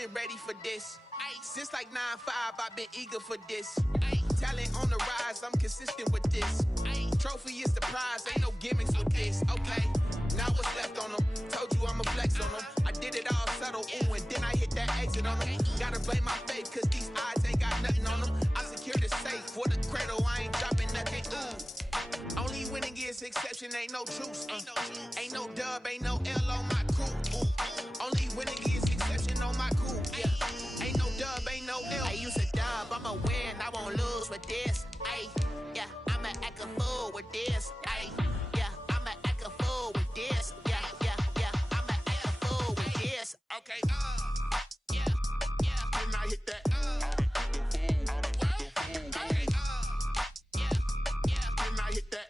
been ready for this. Since like 9-5, I've been eager for this. Talent on the rise, I'm consistent with this. Trophy is the prize, ain't no gimmicks with this. Okay, now what's left on them? Told you I'ma flex on them. I did it all subtle, ooh, and then I hit that exit on them. Gotta blame my faith, cause these eyes ain't got nothing on them. I secured the safe for the cradle, I ain't dropping nothing, ooh. Only winning is exception, ain't no truce. Ain't no dub, ain't no L on my crew. Only winning is exception on my crew. Yeah. Ain't no dub, ain't no L. I used to dub, I'ma win, I won't lose with this. Ay, yeah, I'ma act a fool with this. Ay, yeah, I'ma act a fool with this. Yeah, yeah, yeah, I'ma act a fool with this. Okay, yeah, yeah. When I hit that, okay, yeah, yeah. When I hit that.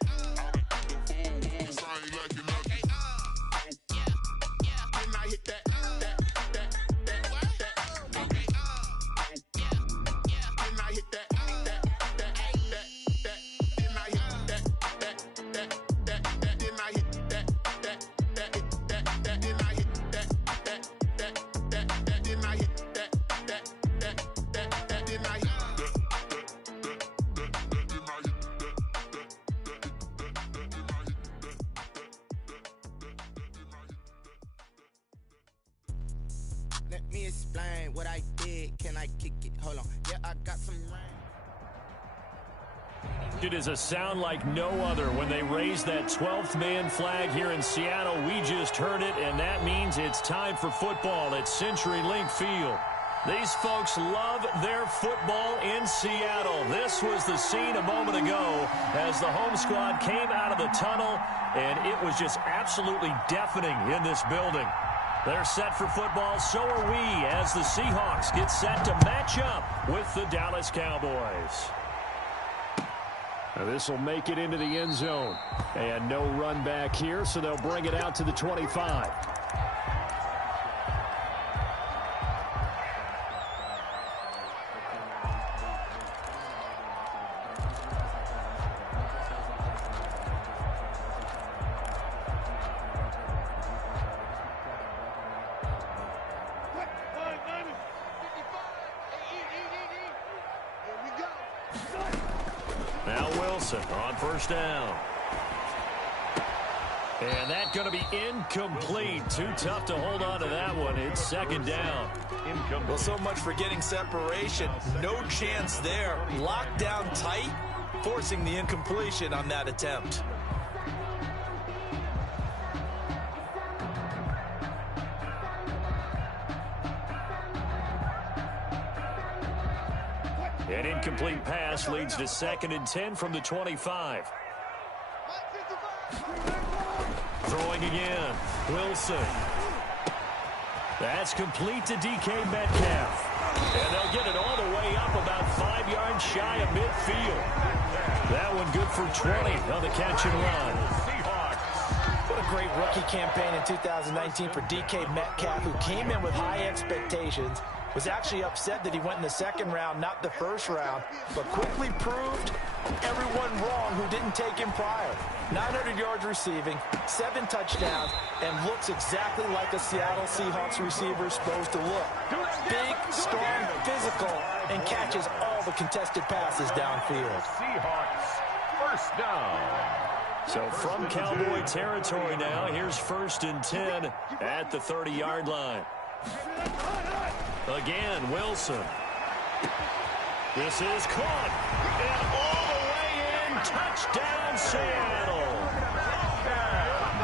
Let me explain what I did. Can I kick it? Hold on. Yeah, I got some rain. It is a sound like no other when they raise that 12th man flag here in Seattle. We just heard it, and that means it's time for football at CenturyLink Field. These folks love their football in Seattle. This was the scene a moment ago as the home squad came out of the tunnel, and it was just absolutely deafening in this building. They're set for football, so are we, as the Seahawks get set to match up with the Dallas Cowboys. Now this will make it into the end zone. And no run back here, so they'll bring it out to the 25. Now Wilson on first down. And that's going to be incomplete. Too tough to hold on to that one. It's second down. Well, so much for getting separation. No chance there. Locked down tight, forcing the incompletion on that attempt. An incomplete pass leads to 2nd and 10 from the 25. Throwing again. Wilson. That's complete to DK Metcalf. And they'll get it all the way up about 5 yards shy of midfield. That one good for 20 on the catch and run. What a great rookie campaign in 2019 for DK Metcalf, who came in with high expectations. Was actually upset that he went in the second round, not the first round, but quickly proved everyone wrong who didn't take him prior. 900 yards receiving, 7 touchdowns, and looks exactly like a Seattle Seahawks receiver is supposed to look. Big, strong, physical, and catches all the contested passes downfield. Seahawks, first down. So from Cowboy territory now, here's 1st and 10 at the 30-yard line. Again, Wilson. This is caught. And all the way in. Touchdown, Seattle.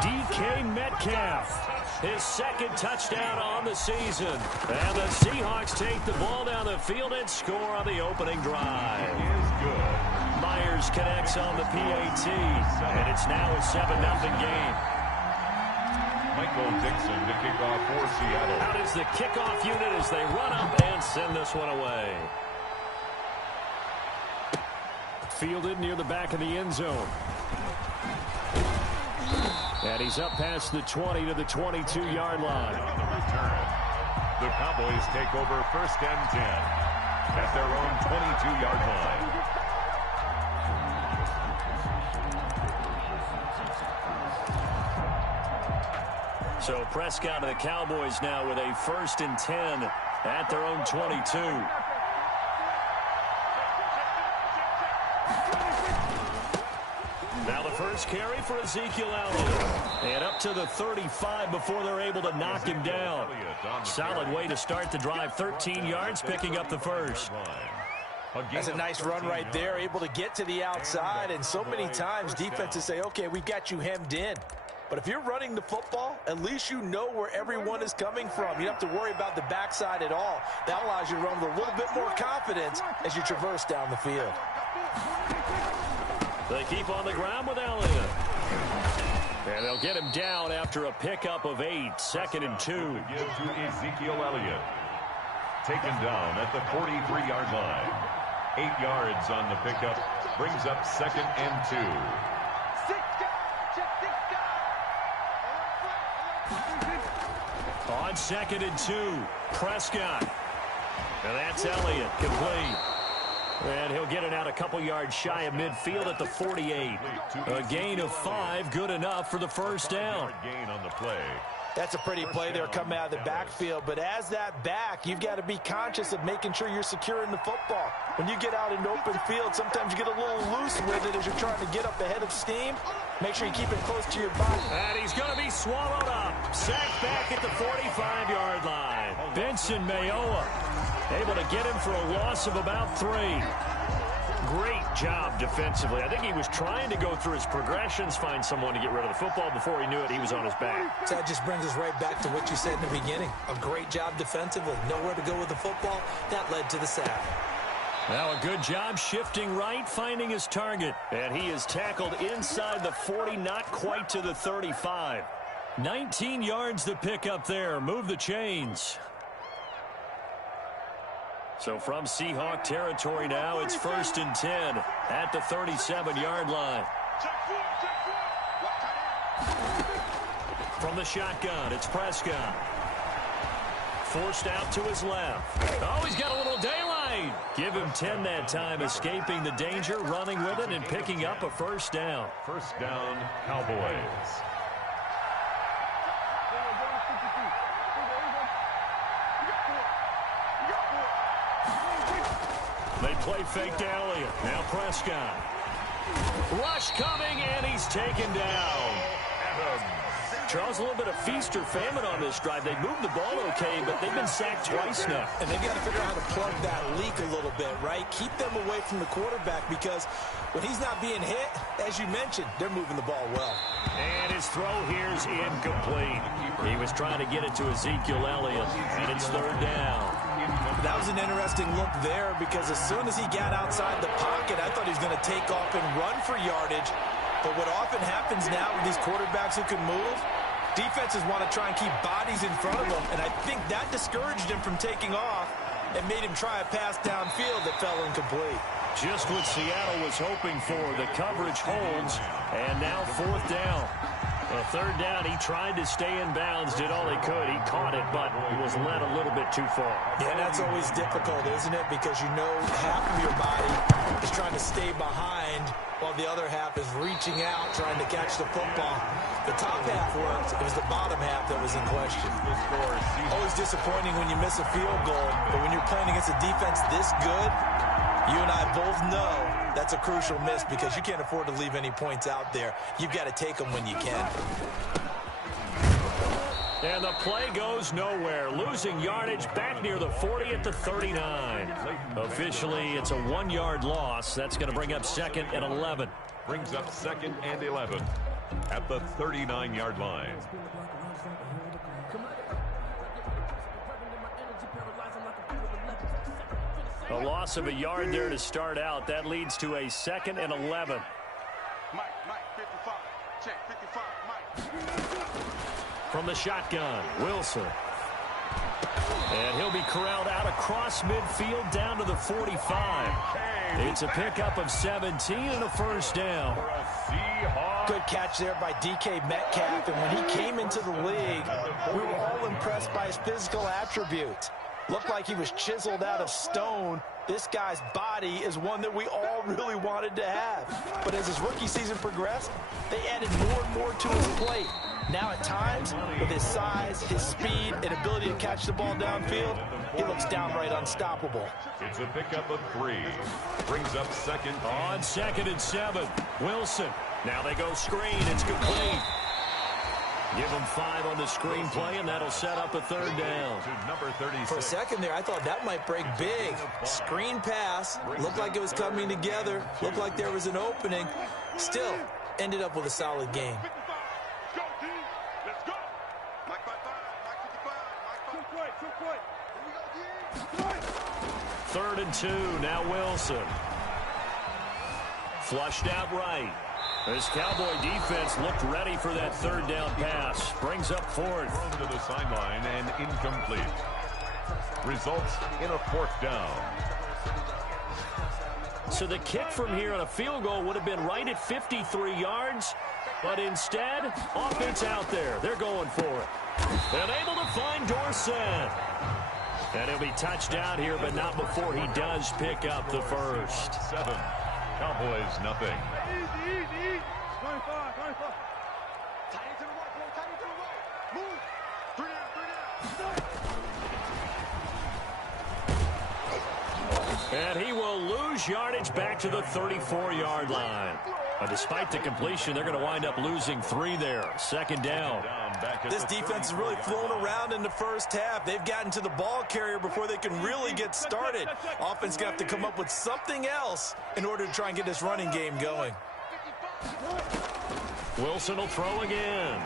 DK Metcalf. His 2nd touchdown on the season. And the Seahawks take the ball down the field and score on the opening drive. It is good. Myers connects on the PAT. And it's now a 7-0 game. Michael Dixon to kick off for Seattle. Out is the kickoff unit as they run up and send this one away. Fielded near the back of the end zone. And he's up past the 20 to the 22-yard line. On the return, the Cowboys take over 1st and 10 at their own 22-yard line. So Prescott of the Cowboys now with a 1st and 10 at their own 22. Now the first carry for Ezekiel Elliott. And up to the 35 before they're able to knock him down. Solid way to start the drive. 13 yards, picking up the first. That's a nice run right there, able to get to the outside. And so many times defenses say, okay, we've got you hemmed in. But if you're running the football, at least you know where everyone is coming from. You don't have to worry about the backside at all. That allows you to run with a little bit more confidence as you traverse down the field. They keep on the ground with Elliott. And they'll get him down after a pickup of 8, 2nd and 2. To give to Ezekiel Elliott. Taken down at the 43-yard line. 8 yards on the pickup. Brings up 2nd and 2. On 2nd and 2, Prescott. And that's Elliott, complete. And he'll get it out a couple yards shy of midfield at the 48. A gain of 5, good enough for the first down. Gain on the play. That's a pretty play there coming out of the backfield. But as that back, you've got to be conscious of making sure you're securing the football. When you get out in open field, sometimes you get a little loose with it as you're trying to get up ahead of steam. Make sure you keep it close to your body. And he's going to be swallowed up. Sacked back at the 45-yard line. Benson Mayowa able to get him for a loss of about 3. Great job defensively. I think he was trying to go through his progressions, find someone to get rid of the football. Before he knew it, he was on his back. So that just brings us right back to what you said in the beginning. A great job defensively. Nowhere to go with the football. That led to the sack. Now a good job shifting right, finding his target. And he is tackled inside the 40, not quite to the 35. 19 yards to pick up there. Move the chains. So from Seahawk territory now, it's 1st and 10 at the 37-yard line. From the shotgun, it's Prescott. Forced out to his left. Oh, he's got a little daylight. Give him 10 that time, escaping the danger, running with it, and picking up a first down. First down, Cowboys. They play fake to Elliott. Now Prescott. Rush coming, and he's taken down. Charles, a little bit of feast or famine on this drive. They moved the ball okay, but they've been sacked twice now. And they've got to figure out how to plug that leak a little bit, right? Keep them away from the quarterback because when he's not being hit, as you mentioned, they're moving the ball well. And his throw here's incomplete. He was trying to get it to Ezekiel Elliott, and it's 3rd down. That was an interesting look there because as soon as he got outside the pocket, I thought he was going to take off and run for yardage. But what often happens now with these quarterbacks who can move, defenses want to try and keep bodies in front of them, and I think that discouraged him from taking off and made him try a pass downfield that fell incomplete. Just what Seattle was hoping for. The coverage holds, and now 4th down. A 3rd down, he tried to stay in bounds, did all he could. He caught it, but he was led a little bit too far. Yeah, that's always difficult, isn't it? Because you know half of your body is trying to stay behind while the other half is reaching out, trying to catch the football. The top half worked. It was the bottom half that was in question. Always disappointing when you miss a field goal, but when you're playing against a defense this good, you and I both know that's a crucial miss because you can't afford to leave any points out there. You've got to take them when you can. And the play goes nowhere. Losing yardage back near the 40 at the 39. Officially, it's a 1-yard loss. That's going to bring up 2nd and 11. Brings up 2nd and 11 at the 39-yard line. A loss of a yard there to start out. That leads to a 2nd and 11. Mike, 55. Check, 55, Mike. From the shotgun, Wilson. And he'll be corralled out across midfield down to the 45. It's a pickup of 17 and a first down. Good catch there by DK Metcalf, and when he came into the league, we were all impressed by his physical attributes. Looked like he was chiseled out of stone. This guy's body is one that we all really wanted to have. But as his rookie season progressed, they added more and more to his plate. Now at times, with his size, his speed, and ability to catch the ball downfield, he looks downright unstoppable. It's a pickup of 3. Brings up second. On 2nd and 7, Wilson. Now they go screen. It's complete. Give them 5 on the screen play, and that'll set up a 3rd down. To number 36. For a second there, I thought that might break big. Screen pass. Looked like it was coming together. Looked like there was an opening. Still, ended up with a solid game. Go, team. Let's go. Mike 55, Mike 55, Mike 55. Here we go, 3rd and 2, now Wilson. Flushed out right. This Cowboy defense looked ready for that 3rd down pass. Brings up 4th. Thrown to the sideline and incomplete. Results in a 4th down. So the kick from here on a field goal would have been right at 53 yards. But instead, offense out there. They're going for it. And able to find Dorsett. And he'll be touched down here, but not before he does pick up the first. 7. Cowboys, nothing. Easy. 25. Tight into the right, bro. Tight into the right. Move. 3 down. And he will lose yardage back to the 34-yard line. But despite the completion, they're going to wind up losing 3 there. 2nd down. This defense has really flown around in the first half. They've gotten to the ball carrier before they can really get started. Offense got to come up with something else in order to try and get this running game going. Wilson will throw again.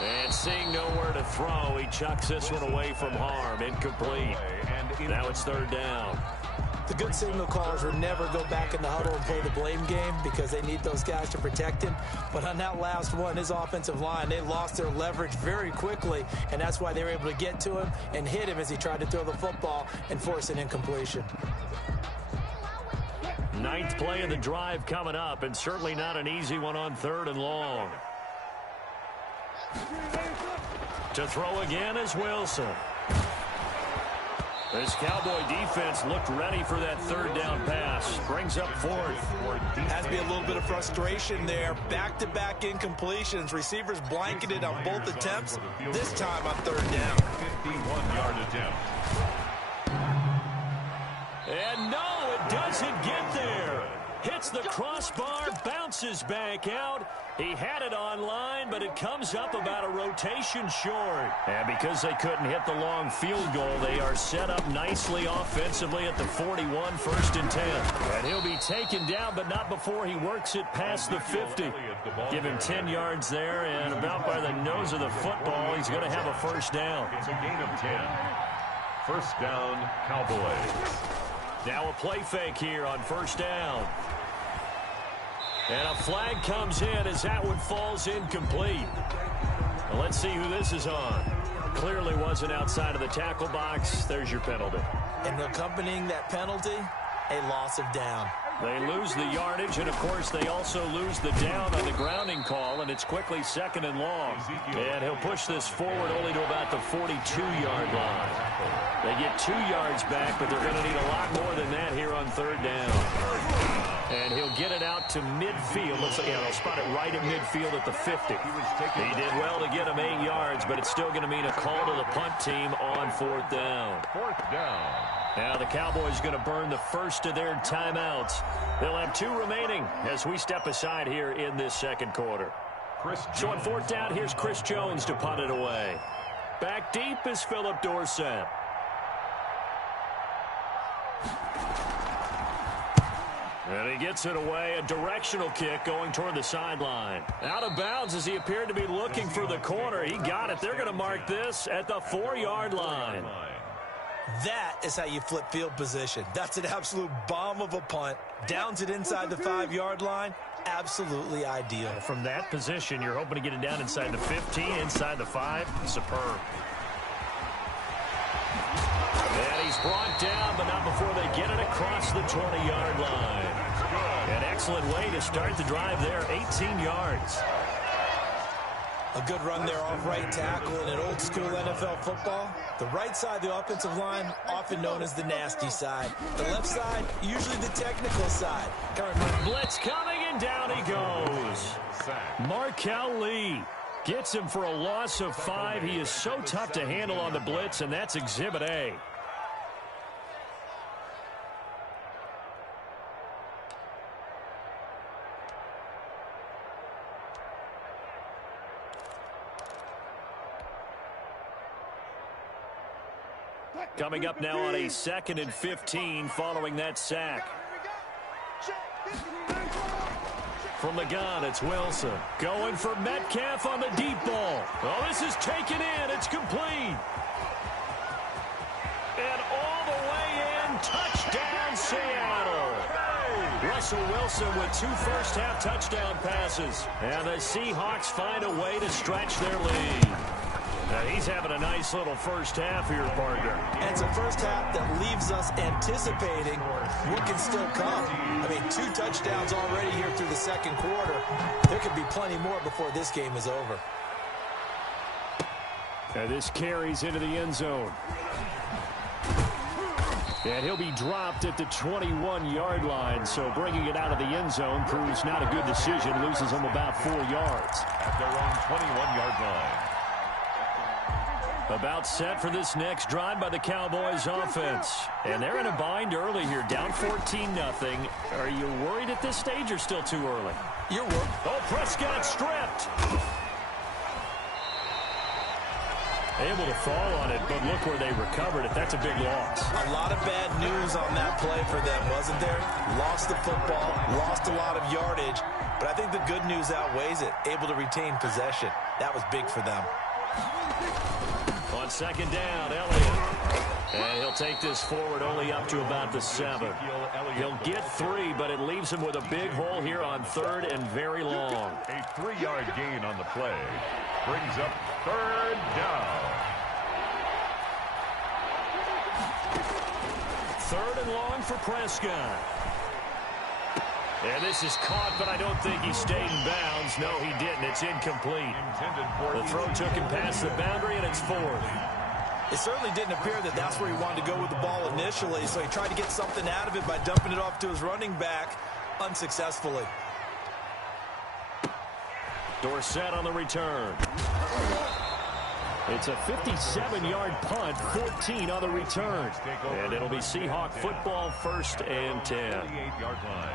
And seeing nowhere to throw, he chucks this one away from harm. Incomplete. Now it's 3rd down. The good signal callers will never go back in the huddle and play the blame game because they need those guys to protect him. But on that last one, his offensive line, they lost their leverage very quickly, and that's why they were able to get to him and hit him as he tried to throw the football and force an incompletion. 9th play of the drive coming up, and certainly not an easy one on 3rd and long. To throw again is Wilson. This Cowboy defense looked ready for that 3rd down pass. Brings up 4th. Has to be a little bit of frustration there. Back-to-back incompletions. Receivers blanketed on both attempts. This time on 3rd down. 51-yard attempt. And no, it doesn't get there. Hits the crossbar, bounces back out. He had it online, but it comes up about a rotation short. And because they couldn't hit the long field goal, they are set up nicely offensively at the 41, 1st and 10. And he'll be taken down, but not before he works it past the 50. Give him 10 yards there, and about by the nose of the football, he's going to have a 1st down. It's a gain of 10. 1st down, Cowboys. Now a play fake here on 1st down. And a flag comes in as that one falls incomplete. Well, let's see who this is on. Clearly wasn't outside of the tackle box. There's your penalty. And accompanying that penalty, a loss of down. They lose the yardage, and, of course, they also lose the down on the grounding call, and it's quickly 2nd and long. And he'll push this forward only to about the 42-yard line. They get 2 yards back, but they're going to need a lot more than that here on 3rd down. And he'll get it out to midfield. Looks like, they'll spot it right at midfield at the 50. He did well to get him 8 yards, but it's still going to mean a call to the punt team on 4th down. 4th down. Now the Cowboys going to burn the first of their timeouts. They'll have 2 remaining as we step aside here in this 2nd quarter. So on 4th down, here's Chris Jones to punt it away. Back deep is Philip Dorsett. And he gets it away, a directional kick going toward the sideline. Out of bounds as he appeared to be looking for the corner. He got it. They're going to mark this at the 4-yard line. That is how you flip field position. That's an absolute bomb of a punt. Downs it inside the 5-yard line. Absolutely ideal. From that position, you're hoping to get it down inside the 15, inside the 5. Superb. And he's brought down, but not before they get it across the 20-yard line. An excellent way to start the drive there, 18 yards. A good run there off right tackle in an old-school NFL football. The right side of the offensive line, often known as the nasty side. The left side, usually the technical side. Blitz coming, and down he goes. Markel Lee gets him for a loss of 5. He is so tough to handle on the blitz, and that's Exhibit A. Coming up now on a 2nd and 15 following that sack. From the gun, it's Wilson. Going for Metcalf on the deep ball. Oh, this is taken in. It's complete. And all the way in. Touchdown, Seattle. Russell Wilson with 2 first-half touchdown passes. And the Seahawks find a way to stretch their lead. Now he's having a nice little first half here, partner. And it's a first half that leaves us anticipating what can still come. I mean, 2 touchdowns already here through the second quarter. There could be plenty more before this game is over. And this carries into the end zone. And he'll be dropped at the 21-yard line, so bringing it out of the end zone proves not a good decision. Loses him about 4 yards. At their own 21-yard line. About set for this next drive by the Cowboys offense. And they're in a bind early here, down 14-0. Are you worried at this stage or still too early? You're worried. Oh, Prescott stripped. Able to fall on it, but look where they recovered it. That's a big loss. A lot of bad news on that play for them, wasn't there? Lost the football, lost a lot of yardage, but I think the good news outweighs it. Able to retain possession. That was big for them. On second down, Elliott. And he'll take this forward only up to about the 7. He'll get 3, but it leaves him with a big hole here on 3rd and very long. A 3-yard gain on the play. Brings up 3rd down. 3rd and long for Prescott. And this is caught, but I don't think he stayed in bounds. No, he didn't. It's incomplete. The throw took him past the boundary, and it's 4th. It certainly didn't appear that that's where he wanted to go with the ball initially, so he tried to get something out of it by dumping it off to his running back unsuccessfully. Dorsett on the return. It's a 57-yard punt, 14 on the return. And it'll be Seahawk football, 1st and 10. 28-yard line.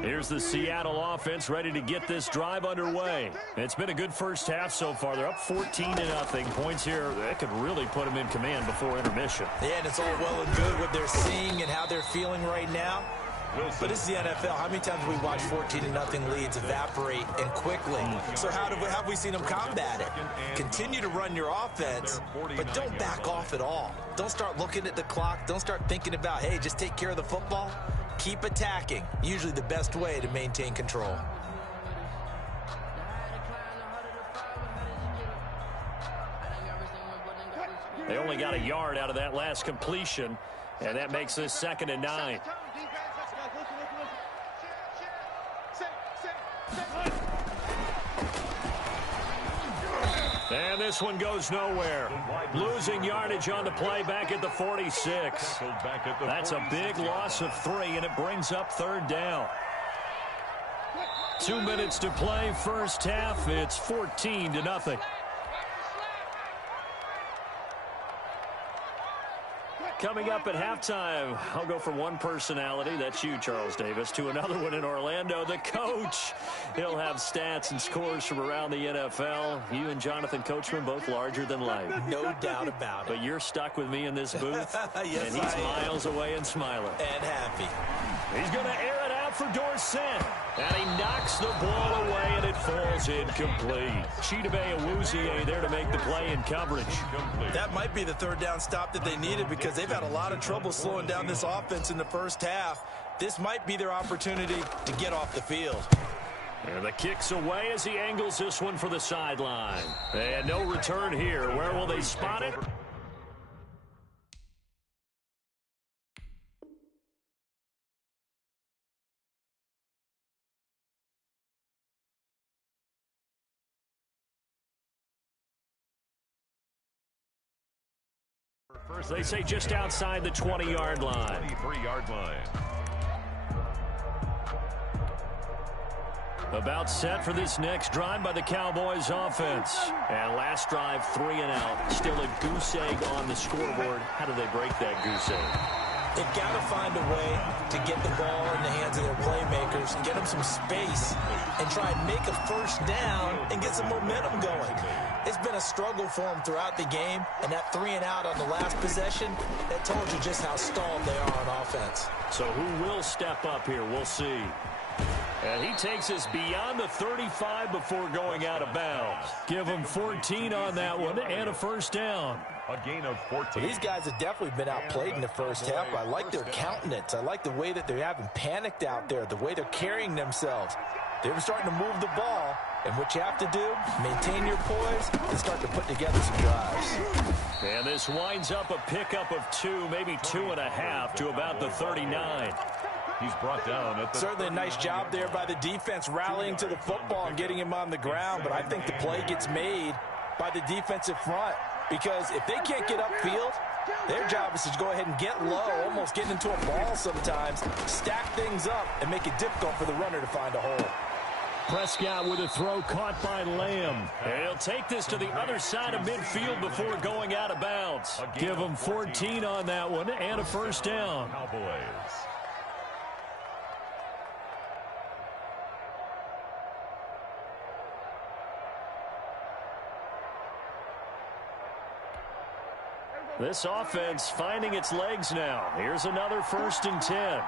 Here's the Seattle offense ready to get this drive underway. It's been a good first half so far. They're up 14-0. Points here, that could really put them in command before intermission. Yeah, and it's all well and good what they're seeing and how they're feeling right now. But this is the NFL. How many times have we watched 14-0 leads evaporate and quickly? So have we seen them combat it? Continue to run your offense, but don't back off at all. Don't start looking at the clock. Don't start thinking about, hey, just take care of the football. Keep attacking. Usually the best way to maintain control. They only got a yard out of that last completion, and that makes this 2nd and 9. And this one goes nowhere. Losing yardage on the play back at the 46. That's a big loss of 3, and it brings up 3rd down. 2 minutes to play, first half. It's 14-0. Coming up at halftime, I'll go from one personality, that's you, Charles Davis, to another one in Orlando, the coach. He'll have stats and scores from around the NFL. You and Jonathan Coachman, both larger than life. No doubt about it. But you're stuck with me in this booth, yes, and he's miles away and smiling. And happy. He's going to air it out for Dorsett. And he knocks the ball away, and it falls incomplete. Chidobe Awuzie there to make the play in coverage. That might be the 3rd down stop that they needed because they've had a lot of trouble slowing down this offense in the first half. This might be their opportunity to get off the field. And the kick's away as he angles this one for the sideline. And no return here. Where will they spot it? They say just outside the 20-yard line. 23-yard line. About set for this next drive by the Cowboys offense. And last drive, 3 and out. Still a goose egg on the scoreboard. How do they break that goose egg? They've got to find a way to get the ball in the hands of their playmakers, get them some space, and try and make a first down and get some momentum going. It's been a struggle for them throughout the game, and that 3 and out on the last possession, that told you just how stalled they are on offense. So who will step up here? We'll see. And he takes us beyond the 35 before going out of bounds. Give him 14 on that one and a first down. A gain of 14. Well, these guys have definitely been outplayed in the first half. I like their countenance. I like the way that they haven't panicked out there, the way they're carrying themselves. They're starting to move the ball, and what you have to do, maintain your poise and start to put together some drives. And this winds up a pickup of 2, maybe 2.5 to about the 39. He's brought down at the Certainly a nice job there by the defense rallying to the football and getting him on the ground, but I think the play gets made by the defensive front because if they can't get upfield, their job is to go ahead and get low, almost get into a ball sometimes, stack things up, and make it difficult for the runner to find a hole. Prescott with a throw caught by Lamb. And he'll take this to the other side of midfield before going out of bounds. Give him 14 on that one and a first down. Cowboys. This offense finding its legs now. Here's another 1st and 10.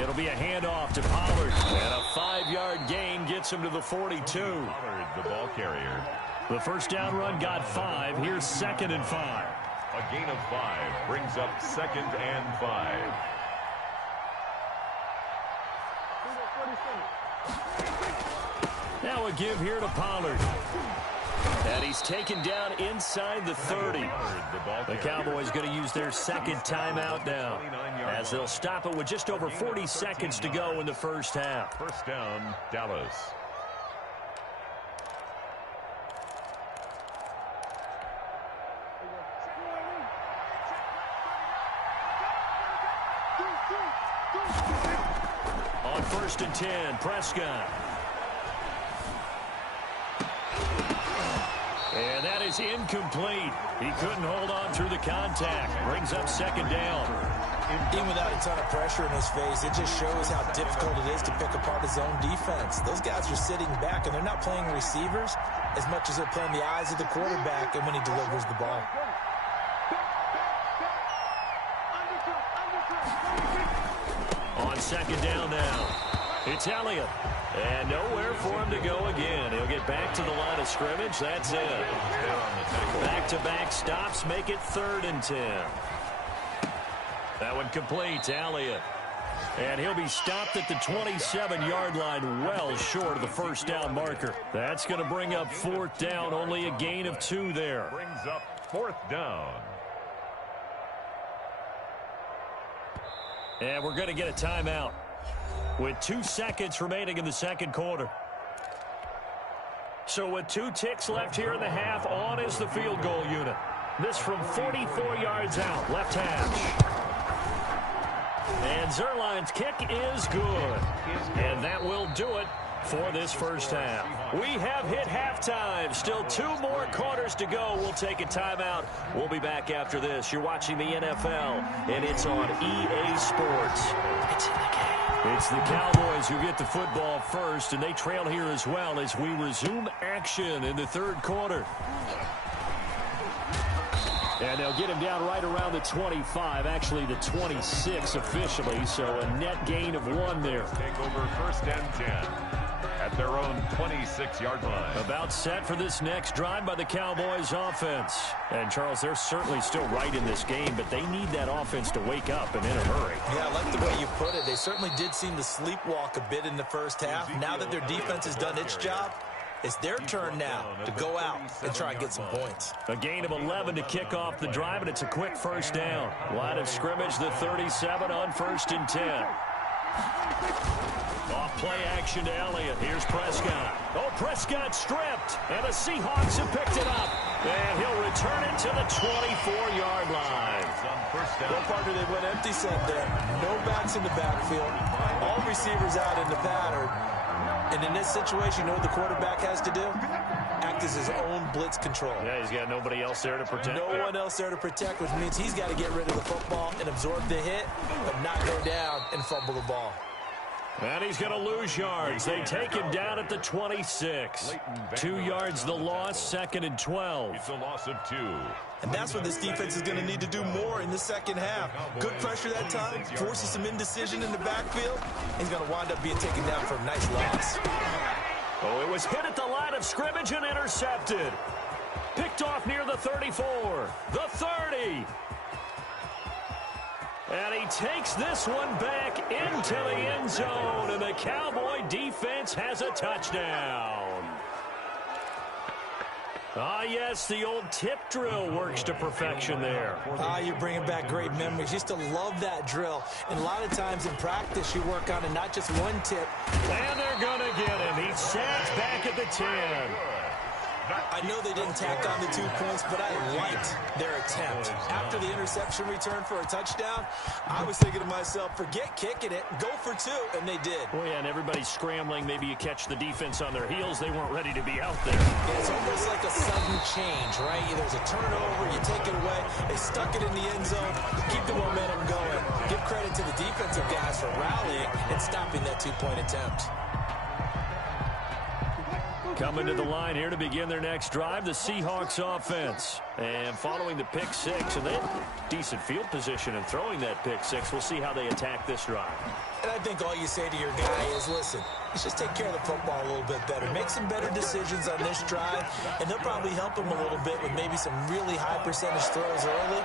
It'll be a handoff to Pollard. And a 5-yard gain gets him to the 42. Pollard, the ball carrier. The first down run got 5. Here's 2nd and 5. A gain of 5 brings up 2nd and 5. Now a give here to Pollard. And he's taken down inside the 30. The Cowboys going to use their 2nd timeout now, as they'll stop it with just over 40 seconds to go in the first half. First down, Dallas. On 1st and 10, Prescott. And that is incomplete. He couldn't hold on through the contact. Brings up 2nd down. Even without a ton of pressure in his face, it just shows how difficult it is to pick apart his own defense. Those guys are sitting back, and they're not playing receivers as much as they're playing the eyes of the quarterback and when he delivers the ball. On 2nd down now, it's Elliott. And nowhere for him to go again. He'll get back to the line of scrimmage. That's it. Back-to-back stops make it 3rd and 10. That one complete to Elliott. And he'll be stopped at the 27-yard line, well short of the first down marker. That's going to bring up 4th down, only a gain of 2 there. Brings up 4th down. And we're going to get a timeout with 2 seconds remaining in the 2nd quarter. So with 2 ticks left here in the half, on is the field goal unit. This from 44 yards out, left hash. And Zerline's kick is good. And that will do it for this first half. We have hit halftime. Still 2 more quarters to go. We'll take a timeout. We'll be back after this. You're watching the NFL, and it's on EA Sports. It's in the game. It's the Cowboys who get the football first, and they trail here as well as we resume action in the 3rd quarter. And they'll get him down right around the 25, actually the 26 officially, so a net gain of 1 there. Take over 1st and 10 at their own 26-yard line. About set for this next drive by the Cowboys offense. And, Charles, they're certainly still right in this game, but they need that offense to wake up and in a hurry. Yeah, I like the way you put it. They certainly did seem to sleepwalk a bit in the first half. Now that their defense has done its job, it's their turn now to go out and try and get some points. A gain of 11 to kick off the drive, and it's a quick first down. Line of scrimmage, the 37 on 1st and 10. Off play action to Elliott. Here's Prescott. Oh, Prescott stripped. And the Seahawks have picked it up. And he'll return it to the 24-yard line. Well, partner, they went empty set there. No backs in the backfield. All receivers out in the pattern. And in this situation, you know what the quarterback has to do? Act as his own blitz control. Yeah, he's got nobody else there to protect. No one else there to protect, which means he's got to get rid of the football and absorb the hit, but not go down and fumble the ball. And he's going to lose yards. They take him down at the 26. 2 yards the loss, 2nd and 12. It's a loss of 2. And that's what this defense is going to need to do more in the second half. Good pressure that time, forces some indecision in the backfield. He's going to wind up being taken down for a nice loss. Oh, it was hit at the line of scrimmage and intercepted. Picked off near the 34, the 30. And he takes this one back into the end zone, and the Cowboy defense has a touchdown. Ah, yes, the old tip drill works to perfection there. You're bringing back great memories. Used to love that drill. And a lot of times in practice, you work on it, not just one tip. And they're going to get him. He's sacked back at the 10. I know they didn't tack on the 2 points, but I liked their attempt. After the interception return for a touchdown, I was thinking to myself, forget kicking it, go for 2, and they did. Oh, yeah, and everybody's scrambling. Maybe you catch the defense on their heels. They weren't ready to be out there. Yeah, it's almost like a sudden change, right? There's a turnover, you take it away, they stuck it in the end zone, keep the momentum going. Give credit to the defensive guys for rallying and stopping that 2-point attempt. Coming to the line here to begin their next drive, the Seahawks offense. And following the pick 6, and they had decent field position in throwing that pick 6. We'll see how they attack this drive. And I think all you say to your guy is, listen, let's just take care of the football a little bit better. Make some better decisions on this drive, and they'll probably help him a little bit with maybe some really high percentage throws early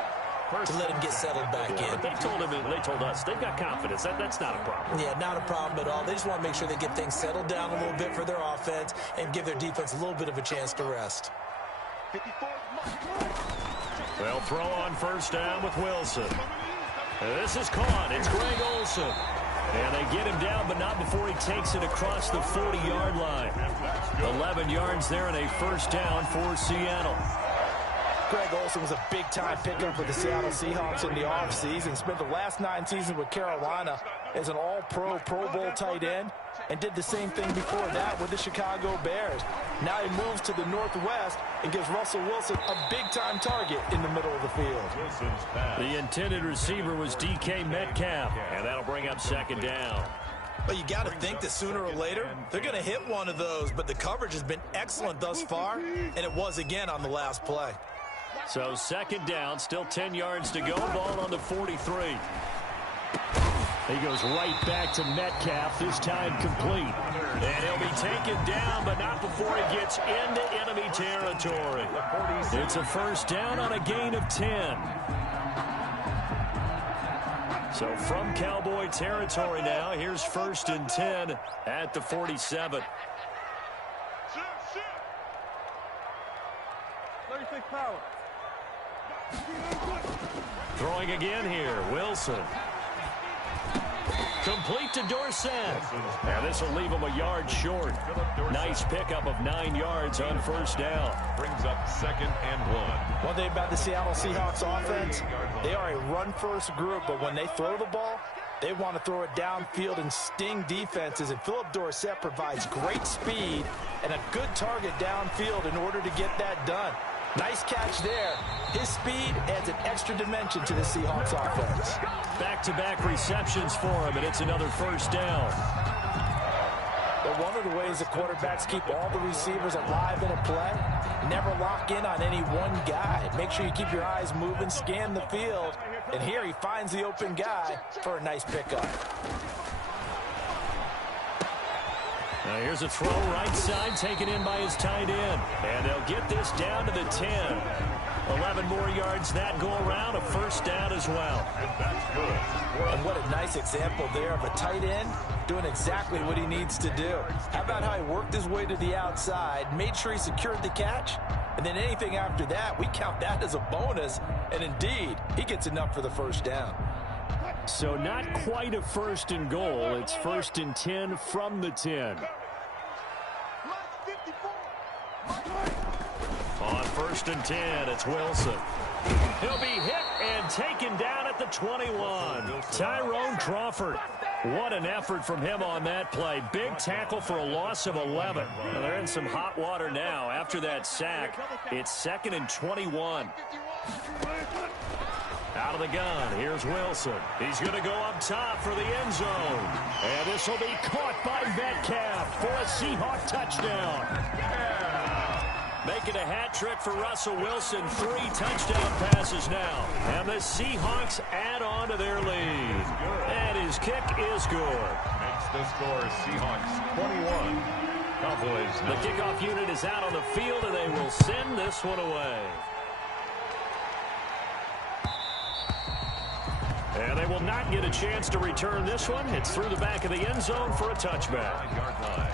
to let him get settled back in. But they told us, they've got confidence. That's not a problem. Yeah, not a problem at all. They just want to make sure they get things settled down a little bit for their offense and give their defense a little bit of a chance to rest. They'll throw on first down with Wilson. This is caught. It's Greg Olsen. And they get him down, but not before he takes it across the 40-yard line. 11 yards there and a first down for Seattle. Greg Olsen was a big-time pickup for the Seattle Seahawks in the offseason. Spent the last 9 seasons with Carolina as an all-pro, Pro Bowl tight end, and did the same thing before that with the Chicago Bears. Now he moves to the Northwest and gives Russell Wilson a big-time target in the middle of the field. The intended receiver was DK Metcalf, and that'll bring up second down. But you got to think that sooner or later, they're going to hit one of those, but the coverage has been excellent thus far, and it was again on the last play. So second down, still 10 yards to go, ball on the 43. He goes right back to Metcalf, this time complete. And he'll be taken down, but not before he gets into enemy territory. It's a first down on a gain of 10. So from Cowboy territory now, here's 1st and 10 at the 47. 36 power. Throwing again here, Wilson. Complete to Dorsett. Now this will leave him a yard short. Nice pickup of 9 yards on first down. Brings up 2nd and 1. One thing about the Seattle Seahawks offense, they are a run-first group, but when they throw the ball, they want to throw it downfield and sting defenses, and Philip Dorsett provides great speed and a good target downfield in order to get that done. Nice catch there. His speed adds an extra dimension to the Seahawks offense. Back-to-back receptions for him, and it's another first down. But one of the ways the quarterbacks keep all the receivers alive in a play, never lock in on any one guy. Make sure you keep your eyes moving, scan the field, and here he finds the open guy for a nice pickup. Now here's a throw right side taken in by his tight end. And they'll get this down to the 10. 11 more yards that go around, a first down as well. And that's good. And what a nice example there of a tight end doing exactly what he needs to do. How about how he worked his way to the outside, made sure he secured the catch, and then anything after that, we count that as a bonus. And indeed, he gets enough for the first down. So not quite a 1st and goal. It's 1st and 10 from the 10. On 1st and 10, it's Wilson. He'll be hit and taken down at the 21. Tyrone Crawford. What an effort from him on that play. Big tackle for a loss of 11. Well, they're in some hot water now after that sack. It's 2nd and 21. Out of the gun, here's Wilson. He's going to go up top for the end zone. And this will be caught by Metcalf for a Seahawk touchdown. Making a hat trick for Russell Wilson. 3 touchdown passes now. And the Seahawks add on to their lead. And his kick is good. Makes the score Seahawks 21. Cowboys. The kickoff unit is out on the field, and they will send this one away. And they will not get a chance to return this one. It's through the back of the end zone for a touchback. 9-yard line.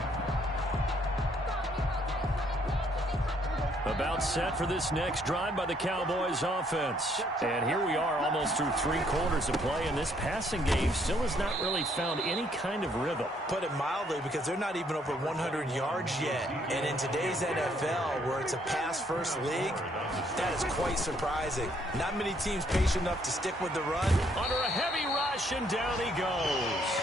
About set for this next drive by the Cowboys offense. And here we are almost through 3 quarters of play, and this passing game still has not really found any kind of rhythm. Put it mildly, because they're not even over 100 yards yet. And in today's NFL, where it's a pass-first league, that is quite surprising. Not many teams patient enough to stick with the run. Under a heavy rush, and down he goes.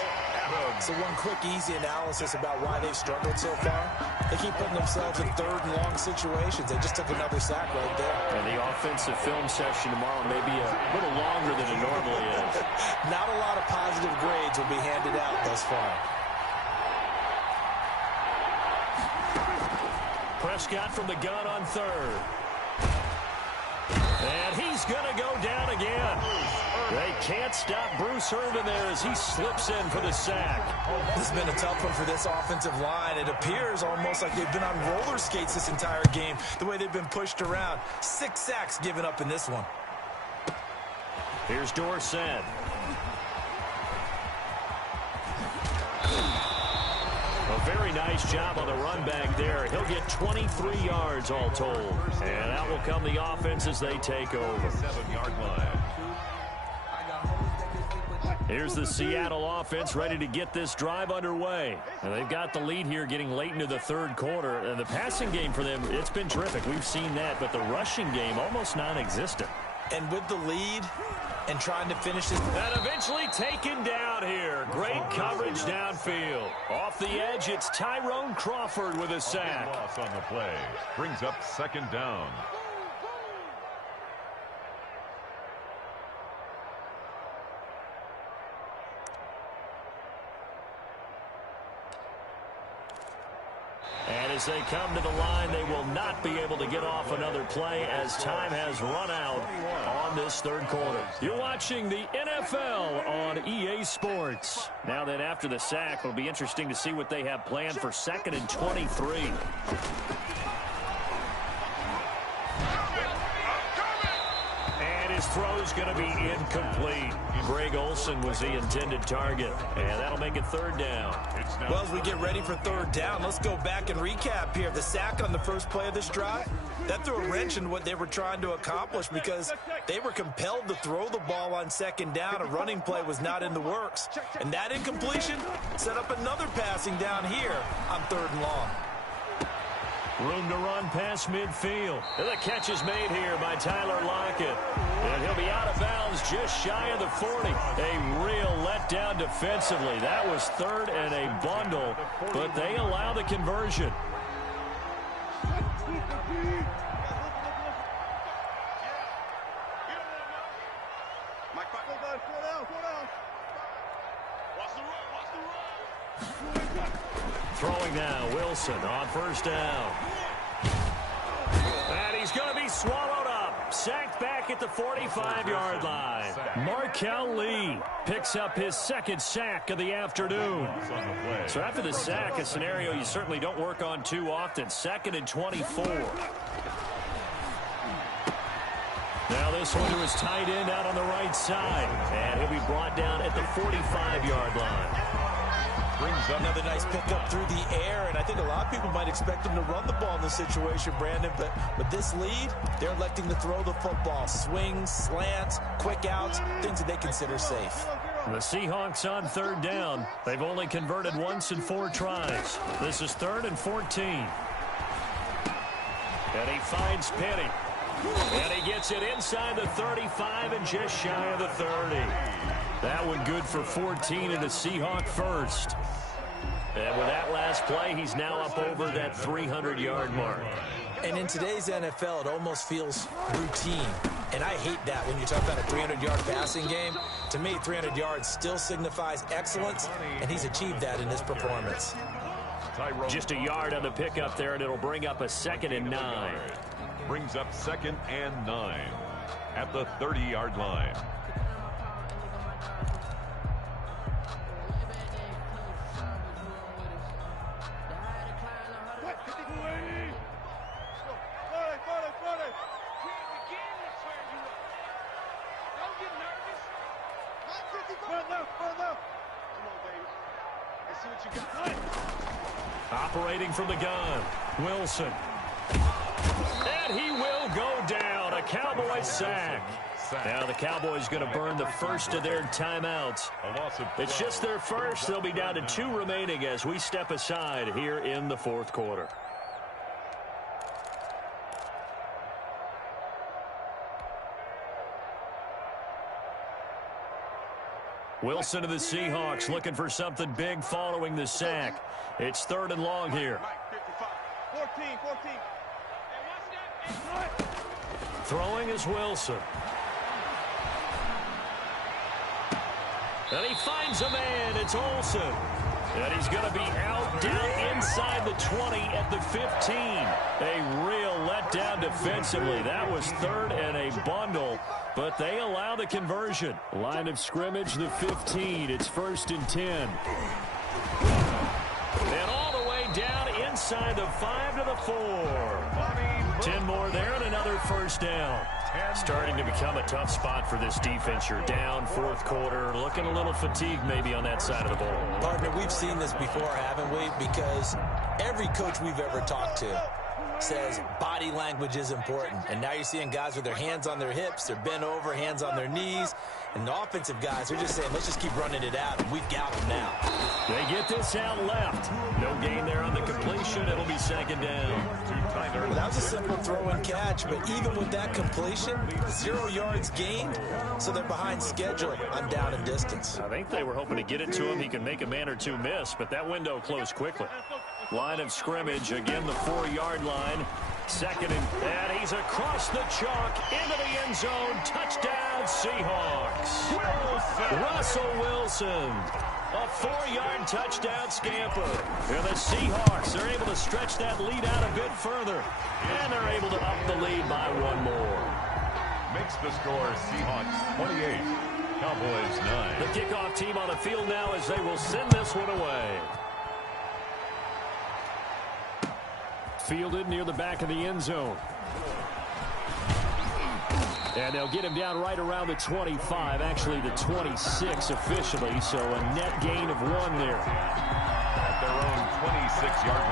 So one quick, easy analysis about why they've struggled so far. They keep putting themselves in 3rd and long situations. They just took another sack right there. And the offensive film session tomorrow may be a little longer than it normally is. Not a lot of positive grades will be handed out thus far. Prescott from the gun on 3rd. And he's going to go down again. They can't stop Bruce Irvin there as he slips in for the sack. This has been a tough one for this offensive line. It appears almost like they've been on roller skates this entire game, the way they've been pushed around. 6 sacks given up in this one. Here's Dorsett. A very nice job on the run back there. He'll get 23 yards all told. And out will come the offense as they take over. 7-yard line. Here's the Seattle offense ready to get this drive underway. And they've got the lead here getting late into the 3rd quarter. And the passing game for them, it's been terrific. We've seen that. But the rushing game, almost non-existent. And with the lead and trying to finish this. And eventually taken down here. Great coverage downfield. Off the edge, it's Tyrone Crawford with a sack. Loss on the play. Brings up 2nd down. And as they come to the line, they will not be able to get off another play as time has run out on this 3rd quarter. You're watching the NFL on EA Sports. Now then, after the sack, it'll be interesting to see what they have planned for 2nd and 23. And his throw's going to be incomplete. Greg Olsen was the intended target, and that'll make it 3rd down. Well, as we get ready for 3rd down, let's go back and recap here. The sack on the first play of this drive, that threw a wrench in what they were trying to accomplish because they were compelled to throw the ball on 2nd down. A running play was not in the works. And that incompletion set up another passing down here on 3rd and long. Room to run past midfield. And the catch is made here by Tyler Lockett. And he'll be out of bounds just shy of the 40. A real letdown defensively. That was 3rd and a bundle, but they allow the conversion. Throwing now, Wilson on 1st down. And he's going to be swallowed up. Sacked back at the 45-yard line. Markel Lee picks up his 2nd sack of the afternoon. So after the sack, a scenario you certainly don't work on too often. 2nd and 24. Now this one to his tight end out on the right side. And he'll be brought down at the 45-yard line. Brings up another nice pickup through the air, and I think a lot of people might expect him to run the ball in this situation, Brandon, but with this lead, they're electing to throw the football. Swings, slants, quick outs, things that they consider safe. The Seahawks on third down. They've only converted once in 4 tries. This is 3rd and 14. And he finds Penny. And he gets it inside the 35 and just shy of the 30. That one good for 14 and a Seahawk first. And with that last play, he's now up over that 300-yard mark. And in today's NFL, it almost feels routine. And I hate that when you talk about a 300-yard passing game. To me, 300 yards still signifies excellence, and he's achieved that in his performance. Just a yard on the pickup there, and it'll bring up a 2nd and 9. Brings up 2nd and 9 at the 30-yard line. Operating from the gun, Wilson. And he will go down. A Cowboys sack. Now the Cowboys going to burn the first of their timeouts. It's just their first. They'll be down to 2 remaining as we step aside here in the 4th quarter. Wilson of the Seahawks looking for something big following the sack. It's 3rd and long here. 14. Throwing is Wilson. And he finds a man. It's Olsen. And he's going to be out down inside the 20 at the 15. A real letdown defensively. That was 3rd and a bundle, but they allow the conversion. Line of scrimmage, the 15. It's 1st and 10. And all the way down inside the 5 to the 4. 10 more there and another first down. Starting to become a tough spot for this defense. You're down 4th quarter, looking a little fatigued maybe on that side of the ball. Partner, we've seen this before, haven't we? Because every coach we've ever talked to says body language is important. And now you're seeing guys with their hands on their hips, they're bent over, hands on their knees. And the offensive guys are just saying, let's just keep running it out, and we've got them now. They get this out left. No gain there on the completion. It'll be 2nd down. Well, that was a simple throw and catch, but even with that completion, 0 yards gained, so they're behind schedule on down and distance. I think they were hoping to get it to him. He could make a man or 2 miss, but that window closed quickly. Line of scrimmage, again the 4-yard line. 2nd and he's across the chalk into the end zone. Touchdown, Seahawks. Russell Wilson. A 4-yard touchdown scamper. And the Seahawks are able to stretch that lead out a bit further. And they're able to up the lead by 1 more. Makes the score Seahawks 28, Cowboys 9. The kickoff team on the field now as they will send this one away. Fielded near the back of the end zone. And they'll get him down right around the 25, actually the 26 officially, so a net gain of 1 there. At their own 26-yard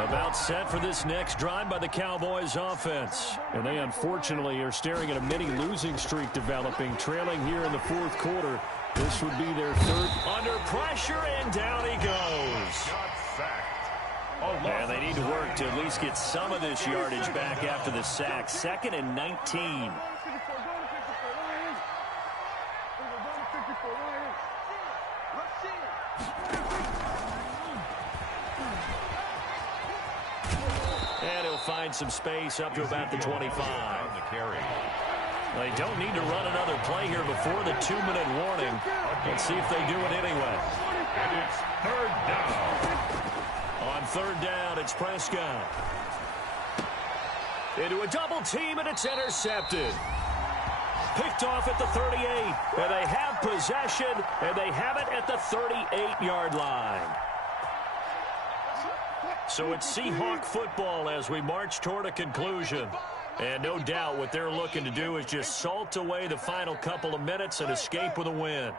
line. About set for this next drive by the Cowboys offense. And they unfortunately are staring at a mini losing streak developing, trailing here in the 4th quarter. This would be their 3rd. Under pressure, and down he goes. And they need to work to at least get some of this yardage back after the sack. 2nd and 19. And he'll find some space up to about the 25. They don't need to run another play here before the 2-minute warning. Let's see if they do it anyway. And it's 3rd down. On 3rd down, it's Prescott. Into a double team, and it's intercepted. Picked off at the 38. And they have possession, and they have it at the 38-yard line. So it's Seahawk football as we march toward a conclusion. And no doubt what they're looking to do is just salt away the final couple of minutes and escape with a win.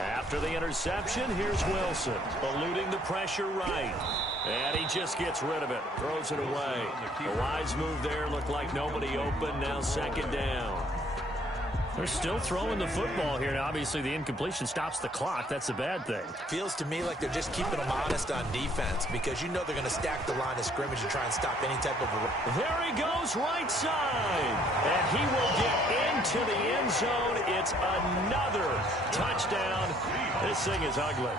After the interception, here's Wilson, eluding the pressure right. And he just gets rid of it, throws it away. The wise move there, looked like nobody open, now second down. They're still throwing the football here. Now, obviously, the incompletion stops the clock. That's a bad thing. Feels to me like they're just keeping them honest on defense because you know they're going to stack the line of scrimmage and try and stop any type of... There he goes, right side. And he will get into the end zone. It's another touchdown. This thing is ugly.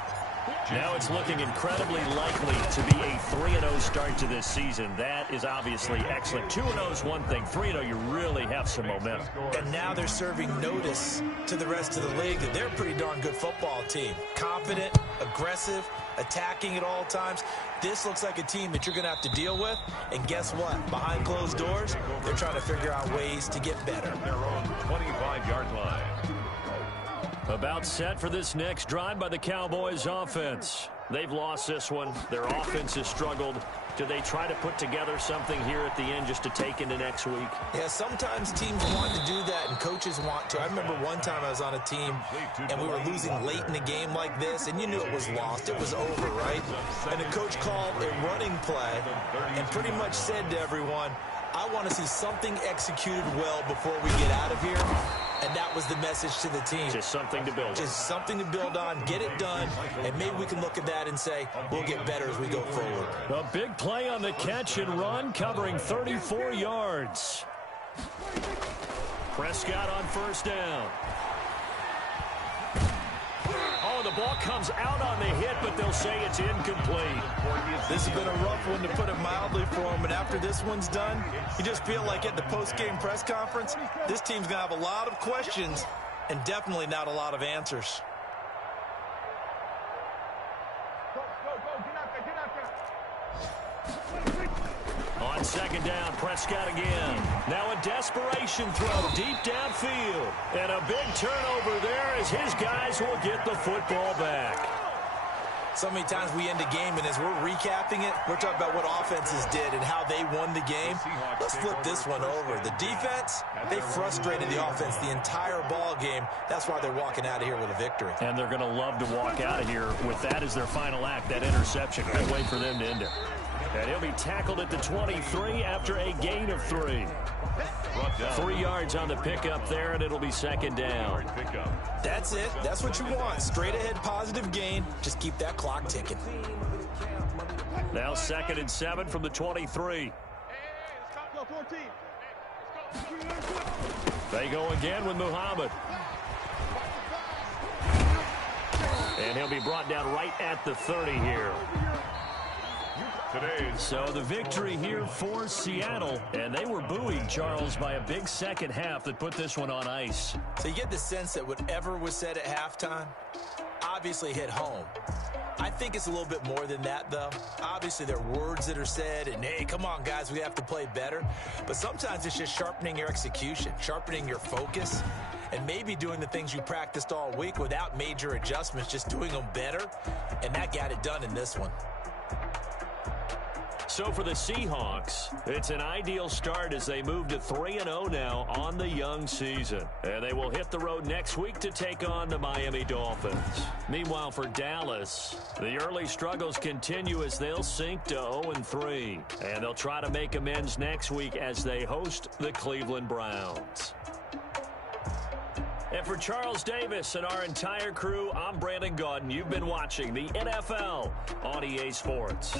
Now it's looking incredibly likely to be a 3-0 start to this season. That is obviously excellent. 2-0 is one thing. 3-0, you really have some momentum. And now they're serving notice to the rest of the league that they're a pretty darn good football team. Confident, aggressive, attacking at all times. This looks like a team that you're going to have to deal with. And guess what? Behind closed doors, they're trying to figure out ways to get better. Their own 25-yard line. About set for this next drive by the Cowboys offense. They've lost this one. Their offense has struggled. Do they try to put together something here at the end just to take into next week? Yeah, sometimes teams want to do that and coaches want to. I remember one time I was on a team and we were losing late in a game like this and you knew it was lost. It was over, right? And the coach called a running play and pretty much said to everyone, I want to see something executed well before we get out of here. And that was the message to the team. Just something to build on. Just something to build on, get it done, and maybe we can look at that and say, we'll get better as we go forward. A big play on the catch and run, covering 34 yards. Prescott on first down. Oh, the ball comes out on the hit, but they'll say it's incomplete. This has been a rough one, to put it mildly, for him. And after this one's done, you just feel like at the post-game press conference, this team's going to have a lot of questions and definitely not a lot of answers. On second down, Prescott again. Now a desperation throw deep downfield. And a big turnover there as his guys will get the football back. So many times we end a game, and as we're recapping it, we're talking about what offenses did and how they won the game. Let's flip this one over. The defense, they frustrated the offense the entire ball game. That's why they're walking out of here with a victory. And they're going to love to walk out of here with that as their final act, that interception. Can't wait for them to end it. And he'll be tackled at the 23 after a gain of 3. 3 yards on the pickup there, and it'll be second down. That's it. That's what you want. Straight ahead positive gain. Just keep that clock ticking. Now 2nd and 7 from the 23. They go again with Muhammad. And he'll be brought down right at the 30 here. So the victory here for Seattle, and they were buoyed, Charles, by a big second half that put this one on ice. So you get the sense that whatever was said at halftime obviously hit home. I think it's a little bit more than that, though. Obviously, there are words that are said, and, hey, come on, guys, we have to play better. But sometimes it's just sharpening your execution, sharpening your focus, and maybe doing the things you practiced all week without major adjustments, just doing them better, and that got it done in this one. So for the Seahawks, it's an ideal start as they move to 3-0 now on the young season. And they will hit the road next week to take on the Miami Dolphins. Meanwhile, for Dallas, the early struggles continue as they'll sink to 0-3. And they'll try to make amends next week as they host the Cleveland Browns. And for Charles Davis and our entire crew, I'm Brandon Gaudin. You've been watching the NFL on EA Sports.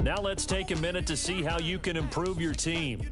Now let's take a minute to see how you can improve your team.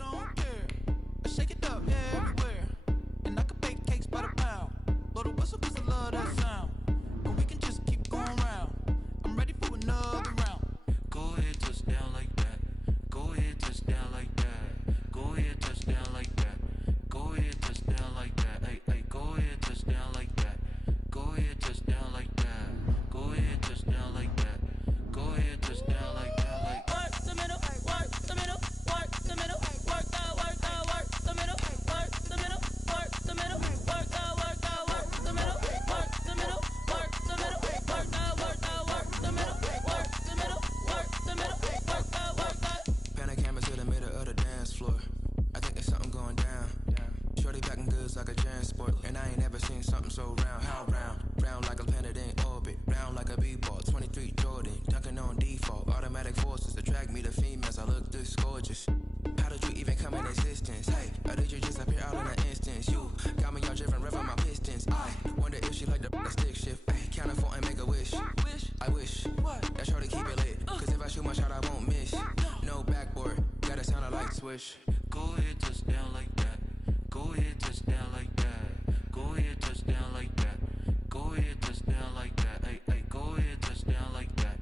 Swish. Go ahead, touchdown like that. Go ahead, touchdown like that. Go ahead, touchdown like that. Go ahead, touchdown like that. Hey, hey, go ahead, touchdown like that.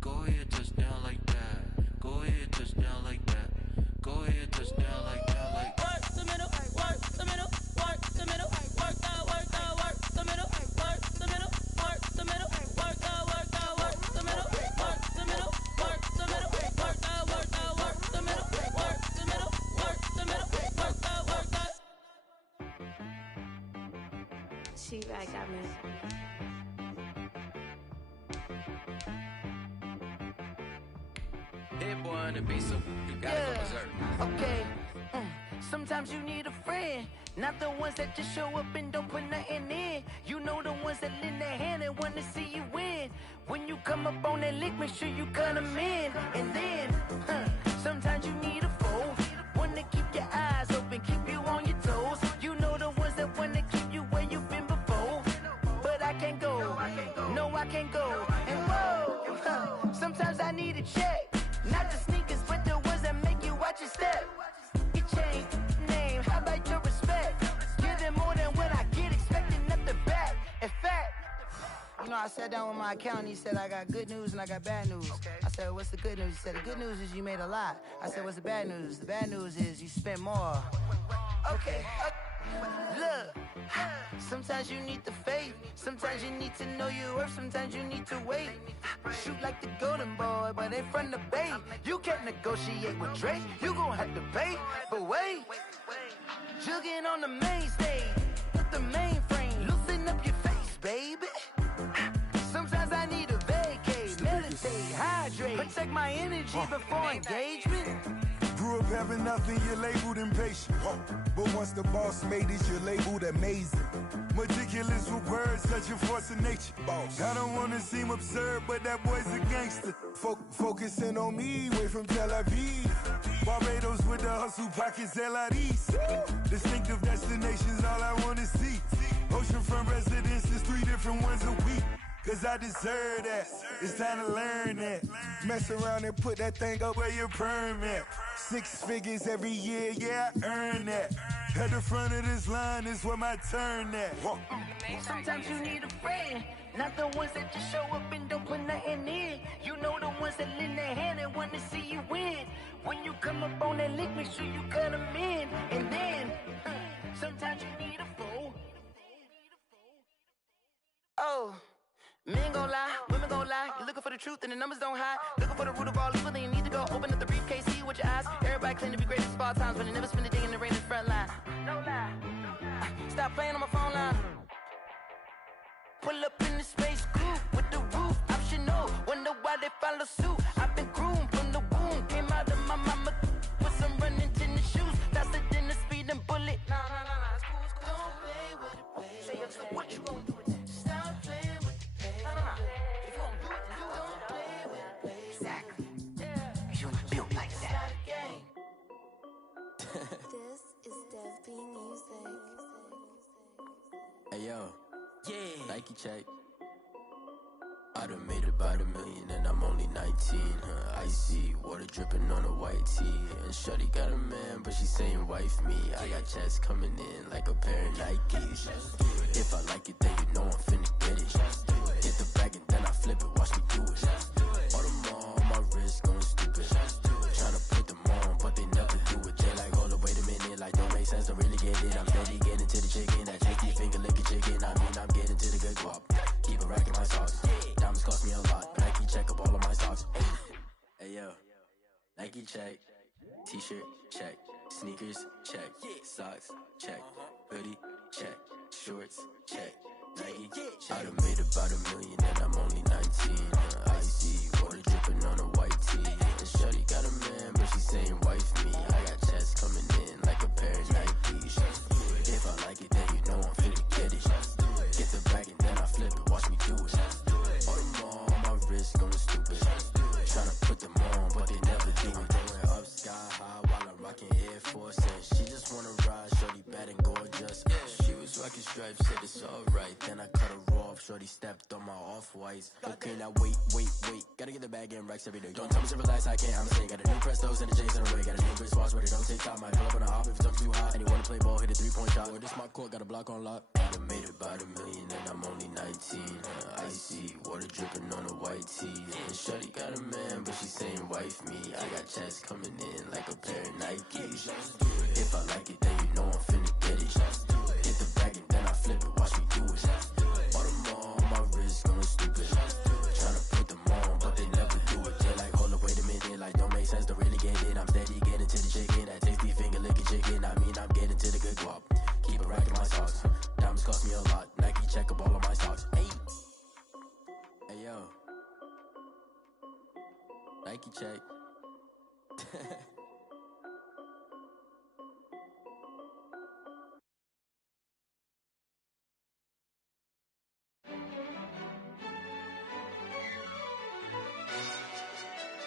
Go ahead, touchdown like that. Go ahead, touchdown like that. Go ahead, touchdown like that. Like work the middle, work the middle, work the middle, work that, work that, work the middle, work the middle, work the middle, work that, work that, work the middle, work the middle, work the middle, work that, work that, work the middle, work the middle, work the middle, work that, work that. She right got me. Hit boy on the beat, so you gotta go berserk. Okay. Sometimes you need a friend, not the ones that just show up and don't put nothing in. You know the ones that lend their hand and want to see you win. When you come up on that lick, make sure you cut them in. And then, sometimes you need a foe, one to keep your eyes open, keep you on your toes. You know the ones that want to keep you where you've been before. But I can't go, no I can't go. And whoa, sometimes I need a check, not the sneakers, but the ones that make you watch your step. Your chain, name, how about your respect? Give them more than what I get, expecting nothing back. In fact, you know, I sat down with my accountant, he said I got good news and I got bad news. I said, what's the good news? He said, the good news is you made a lot. I said, what's the bad news? The bad news is you spent more. Okay, look, sometimes you need the faith, sometimes you need to know your worth, sometimes you need to wait. Shoot like the golden boy, but ain't from the bay. You can't negotiate with Drake, you gon' have to pay. But wait, jugging on the main stage, put the mainframe, loosen up your face, baby. Sometimes I need a vacate, meditate, hydrate, protect respect my energy before engagement. Grew up having nothing, you're labeled impatient. But once the boss made it, you're labeled amazing. Meticulous with words, such a force of nature. Boss. I don't wanna seem absurd, but that boy's a gangster. Focusing on me, way from Tel Aviv. Barbados with the hustle pockets, LIDs. Distinctive destinations, all I wanna see. Oceanfront residences, 3 different ones a week. Cause I deserve that, it's time to learn that. Mess around and put that thing up where your permit. 6 figures every year, yeah, I earn that. At the front of this line is where my turn at. Sometimes you need a friend, not the ones that just show up and don't put nothing in. You know the ones that lend their hand and want to see you win. When you come up on that lick, make sure you cut them in. And then, sometimes you need a fool. Oh. Men gon' lie, women gon' lie. You're looking for the truth and the numbers don't hide. Looking for the root of all evil, then you need to go open up the briefcase, see with your eyes. Everybody claim to be greatest of all times, but they never spend a day in the rain in the front line. No lie. Stop playing on my phone line. Pull up in the space coupe with the roof optional. Wonder why they follow suit. I've been groomed from the womb. Came out of my mama with some running tennis shoes. Faster than the speeding bullet. Nah, it's cool, it's cool. Don't play with it, baby. Say yo, so what you gon' do with it? Stop playing with it, baby. Nah. If you gon' do it, then you don't play with it, baby. Exactly. Yeah. You ain't built like that. This is Dev B Music. Hey yo. Yeah. Nike check. I done made about $1 million and I'm only 19. Icy water dripping on a white tee. And shorty got a man, but she saying wife me. I got checks coming in like a pair of Nikes. If I like it, then you know I'm finna get it. Get the bag and then I flip it, watch me do it. All them on my wrist going stupid. Tryna put them on, but they never do it. They like, hold up, wait a minute, like don't make sense, don't really get it. I'm steady getting to the chicken, that tasty finger licking chicken. I mean, I'm getting to the good guap. Keep a rack in my socks. Diamonds cost me a lot. Nike check up all of my stocks. Hey yo, Nike check. T-shirt check. Sneakers check. Socks check. Hoodie check. Shorts check. Nike check. I done made about $1 million and I'm only 19. Icy water dripping on a white tee. And shorty got a man, but she saying wife me. I got checks coming in like a pair of Nikes. If I like it, then you know I'm finna get it. Get the bag and then I flip it, watch me do it. All them on my wrist going stupid. Tryna put them on, but they never do it. Going up sky high while I'm rocking Air Force. And she just wanna ride, shorty bad and gorgeous. She was rocking stripes, said it's alright. Then I cut her off, shorty stepped on my off-whites. Okay, now wait. Gotta get the bag and racks every day. Don't tell me to relax, I can't, I'm saying. Got a new Prestos and a J's in the way. Got a new wristwatch where they don't take time. Might pull up on a hop if it's up too high. And you wanna play ball, hit a 3-point shot. Or this my court, got a block on lock. I done made about $1 million and I'm only 19. Icy water dripping on a white tee. And shorty got a man, but she saying wife me. I got checks coming in like a pair of Nikes. If I like it, then you know I'm finna get it. Hit the bag and then I flip it, watch me do it. All them on my wrist going stupid. Tryna put them on, but they never do it. They like, hold up, wait a minute, like don't make sense, don't really get it. I'm steady getting to the chicken, that tasty finger licking chicken. I mean, I'm getting to the good guap. Keep a rack in my socks. Diamonds cost me a lot. Nike check up all of my stocks. Hey yo. Nike check.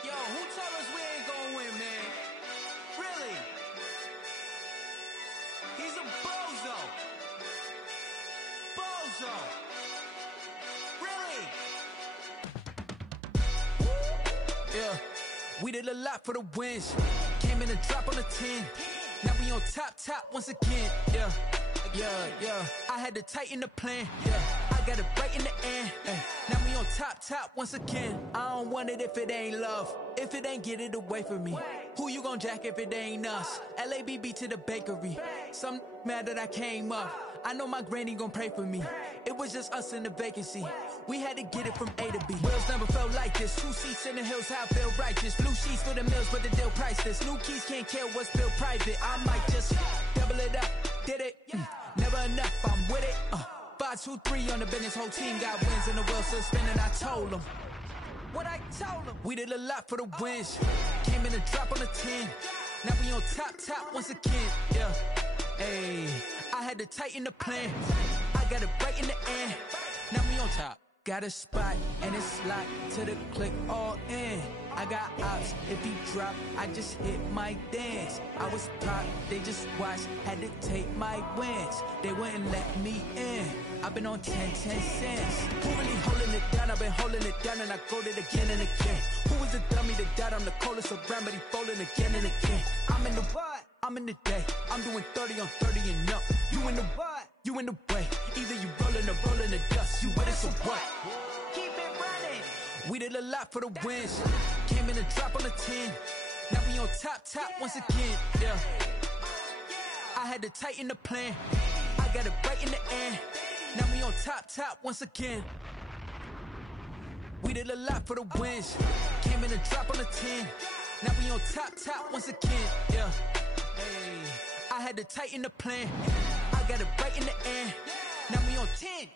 Yo, who told us we ain't gonna win, man? Really? He's a bozo. Bozo. Really? Yeah, we did a lot for the wins. Came in a drop on a 10. Now we on top once again. Yeah. I had to tighten the plan. Yeah, I got it right in the end. Now we on top once again. I don't want it if it ain't love. If it ain't, get it away from me. Who you gon' jack if it ain't us? LABB to the bakery. Some mad that I came up. I know my granny gon' pray for me. It was just us in the vacancy. We had to get it from A to B. Wheels never felt like this. 2 seats in the hills, how I feel righteous. Blue sheets for the mills, but the deal priceless. New keys can't kill what's built private. I might just double it up. Did it? Never enough, I'm with it. 5, 2, 3 on the business. Whole team got wins and the wheels still spinning. I told them. What I told him. We did a lot for the wins. Came in a drop on the 10. Now we on top once again. Yeah. Hey, I had to tighten the plan. I got it right in the end. Now we on top. Got a spot and it's locked to the click all in. I got ops, if he drop, I just hit my dance. I was pop, they just watched, had to take my wins. They wouldn't let me in. I've been on 10 cents. Who really holding it down? I've been holding it down and I go it again and again. Who was the dummy that died? I'm the coldest around, but he folding again and again. I'm in the what? I'm in the day. I'm doing 30 on 30 and up. You in the what? You in the way. Either you rolling or rolling the dust. You with it, so what? Keep it running. We did a lot for the wins. Came in a drop on the 10. Now we on top once again. Yeah. I had to tighten the plan. I got it right in the end. Now we on top once again. We did a lot for the wins. Came in a drop on the 10. Now we on top once again. Yeah. Hey, I had to tighten the plan. I got it right in the end. Now we on 10.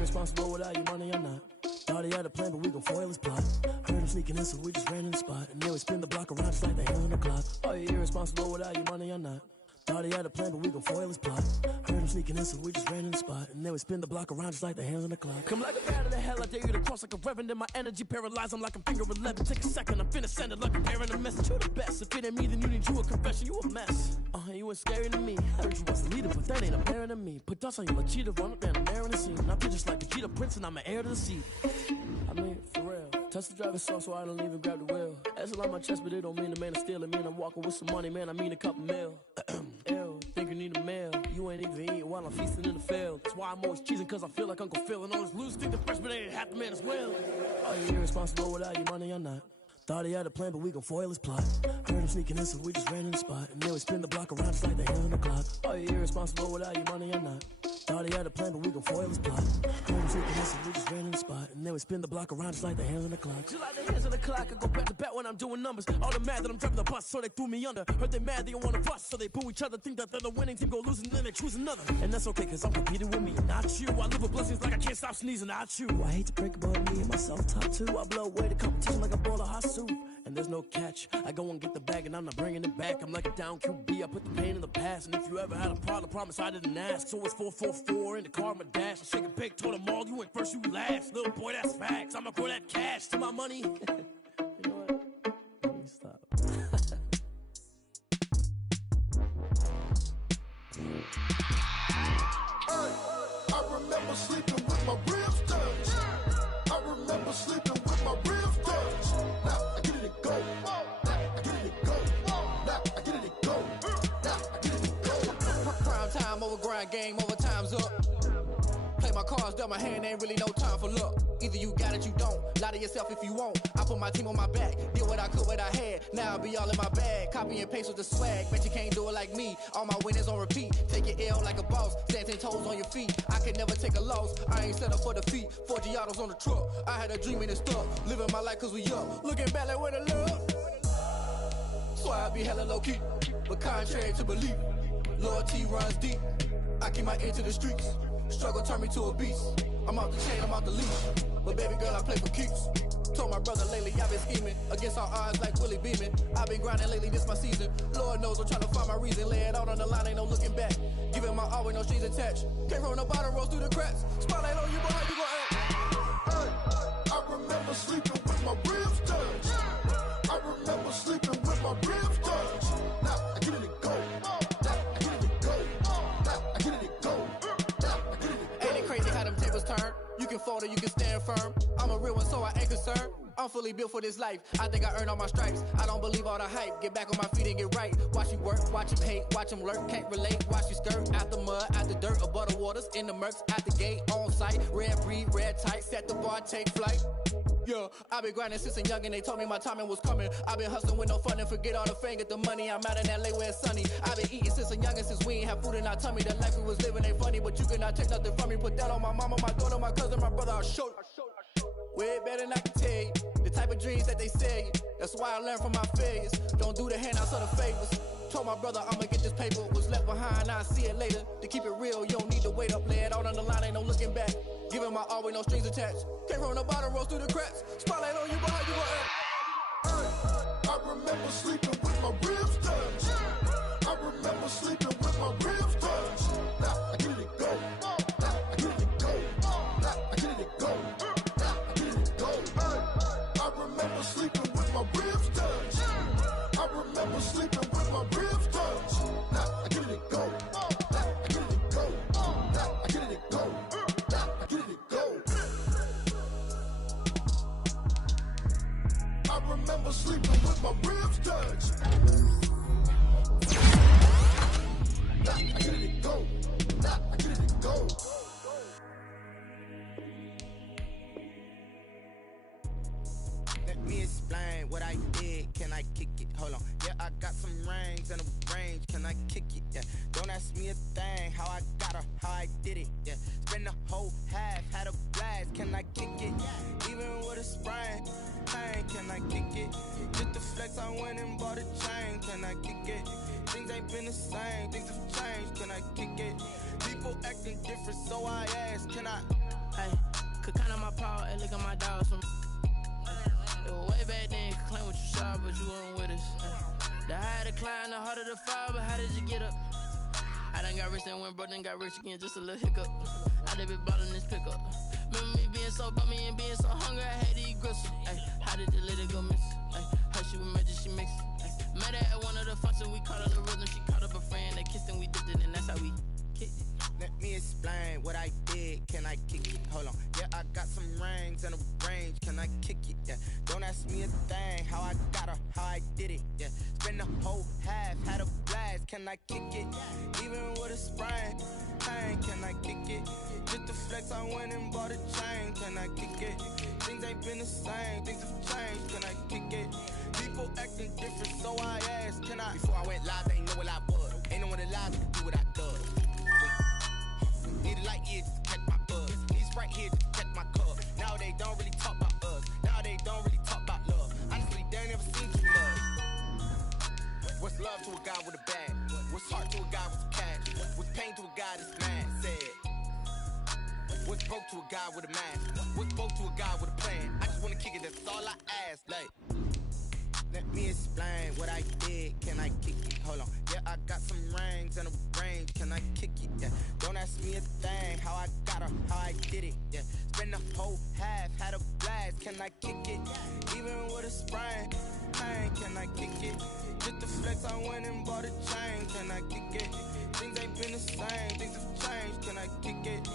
Responsible without your money or not. Thought he had a plan, but we gon' foil his plot. Heard him sneaking in, so we just ran in the spot. And then we spin the block around just like the hands on the clock. Are you irresponsible without your money or not? Thought he had a plan, but we gon' foil his plot. Heard him sneaking in, so we just ran in the spot. And then we spin the block around just like the hands on the clock. Come like a bat of the hell, I dare you to cross like a reverend. In my energy paralyzed, I'm like I'm finger 11. Take a second, I'm finna send it like a parent a message. You the best, if it ain't me, then you need you a confession. You a mess. You ain't scary to me. Heard you was the leader, but that ain't apparent to me. Put dust on you like cheetah, run up down the air in the scene. I feel just like a cheetah prince, and I'm an heir to the seat. I mean, for real. Touch the driver's soft, so I don't even grab the wheel. That's a lot on my chest, but it don't mean the man is stealing. Mean I'm walking with some money, man. I mean a couple mil. Ew, think you need a meal. You ain't even eating while I'm feasting in the field. That's why I'm always cheesing, cause I feel like Uncle Phil. And all this loose think the freshman ain't half the man as well. Are you irresponsible without your money or not? Thought he had a plan, but we gon' foil his plot. Heard him sneaking in, so we just ran in the spot. And then we spin the block around just like the hands on the clock. Are you irresponsible without your money or not? Thought he had a plan, but we gon' foil his plot. Heard him sneaking in, so we just ran in the spot. And then we spin the block around just like the hands on the clock. Just like the hands on the clock, I go back to back when I'm doing numbers. All the mad that I'm driving the bus, so they threw me under. Heard they mad, they don't wanna bust, so they boo each other. Think that they're the winning team, go losing, then they choose another. And that's okay, cause I'm competing with me, not you. I live with blessings like I can't stop sneezing, not you. I hate to break about me and my self-talk too. I blow away the competition like a ball of hot soup. And there's no catch. I go and get the bag and I'm not bringing it back. I'm like a down QB. I put the pain in the past. And if you ever had a problem, promise I didn't ask. So it's 4-4-4 in the car, my dash. I shake a big, told them all, you went first, you last. Little boy, that's facts. I'ma grow that cash to my money. You know what? Let me stop. I remember sleeping with my ribs touched. I remember sleeping with my ribs touched. Now I get it to go. Now I get it to go. Now I get it to go. Now I get it to go. Prime time over grind game, over time's up. Play my cards, dealt my hand, ain't really no time for luck. Either you got it, you don't. Lie to yourself if you won't. I put my team on my back, did what I could, what I had. Now I'll be all in my bag. Copy and paste with the swag. Bet you can't do it like me. All my winners on repeat. Take your L like a boss. Stand 10 toes on your feet. I can never take a loss. I ain't set up for defeat. 4 Giottos on the truck. I had a dream and it's stuck. Living my life cause we up. Looking back like where the love. So I be hella low key. But contrary to belief, loyalty runs deep. I keep my ear to the streets. Struggle turned me to a beast. I'm off the chain, I'm off the leash. But baby girl, I play for keeps. Told my brother lately I've been scheming. Against all odds like Willie Beeman. I've been grinding lately, this my season. Lord knows I'm trying to find my reason. Lay it out on the line, ain't no looking back. Giving my all with no strings attached. Came from the bottom, rose through the cracks. Spotlight on you, boy, how you gon' act? Hey, I remember sleeping with my ribs touched. I remember sleeping with my ribs touched. Now I get it to go. Now I get it to go. Now I get it to go. Now I get it to go. Ain't it crazy how them tables turn? You can fold or you can stand firm. I'm a real one, so I ain't concerned. I'm fully built for this life. I think I earned all my stripes. I don't believe all the hype. Get back on my feet and get right. Watch you work, watch him hate, watch him lurk. Can't relate, watch you skirt. Out the mud, out the dirt, above the waters, in the murks, at the gate, on site. Red breed, red tight, set the bar, take flight. Yeah, I've been grinding since a young and they told me my timing was coming. I've been hustling with no fun and forget all the fame, get the money. I'm out in LA where it's sunny. I've been eating since a young and since we ain't have food in our tummy. The life we was living ain't funny, but you cannot take nothing from me. Put that on my mama, my daughter, my cousin, my brother, I'll show you. Way better than I can tell you. The type of dreams that they sell you. That's why I learned from my failures. Don't do the handouts or the favors. Told my brother I'ma get this paper. Was left behind, I'll see it later. To keep it real, you don't need to wait up. Lay it out on the line, ain't no looking back. Giving my all with no strings attached. Came from the bottom, rose through the cracks. Spotlight on you, but how you gonna act? I remember sleeping with my ribs touched. I remember sleeping with my ribs touched. Now I get it go. Now I get it go. Now I get it go. Now I get it go. I remember sleeping with my ribs touched. I remember sleeping with my ribs touched. Now I get it go. Now I get it go. Now I get it go. Now I get it go. I remember sleeping with my ribs touched. Now I get it go. Now I get it go. Let me explain what I did. Can I kick it? Hold on. Yeah, I got some rings and a range. Can I kick it? Yeah. Don't ask me a thing. How I got her, how I did it. Yeah. Spend the whole half, had a blast. Can I kick it? Even with a sprain. Pain, can I kick it? Just the flex, I went and bought a chain. Can I kick it? Things ain't been the same. Things have changed. Can I kick it? People acting different, so I ask. Can I? Hey, could count on my power and look at my dogs from. Way back then, you could claim what you saw, but you weren't with us. The higher the climb, the harder the fall, but how did you get up? I done got rich and went broke, then got rich again, just a little hiccup. I done been ballin' this pickup. Remember me being so bummy and being so hungry, I had to eat gristle. Ay, how did the lady go miss? Ay, how she was magic, she mixed. Met her at one of the functions, we called her the rhythm. She caught up a friend, they kissed and we dipped it, and that's how we kicked it. Let me explain what I did. Can I kick it? Hold on. Yeah, I got some rings and a range. Can I kick it? Yeah. Don't ask me a thing. How I got her, how I did it. Yeah. Spend the whole half, had a blast. Can I kick it? Even with a sprain. Pain, can I kick it? Just the flex, I went and bought a chain. Can I kick it? Things ain't been the same. Things have changed. Can I kick it? People acting different, so I asked. Can I? Before I went live, they ain't know what I was. Ain't no one alive that can do what I does. Need a light here just to catch my buzz. Need Sprite here just to catch my cup. Now they don't really talk about us. Now they don't really talk about love. Honestly, they ain't never seen true love. What's love to a guy with a bag? What's heart to a guy with some cash? What's pain to a guy that's mad? Said. What's broke to a guy with a mask? What's broke to a guy with a plan? I just wanna kick it, that's all I ask. Like, let me explain what I did. Can I kick it? Hold on. Yeah, I got some rings and a range. Can I kick it? Yeah. Don't ask me a thing. How I got her, how I did it. Yeah. Spend the whole half, had a blast. Can I kick it? Even with a sprain. Pain, can I kick it? Just the flex, I went and bought a chain. Can I kick it? Things ain't been the same. Things have changed. Can I kick it?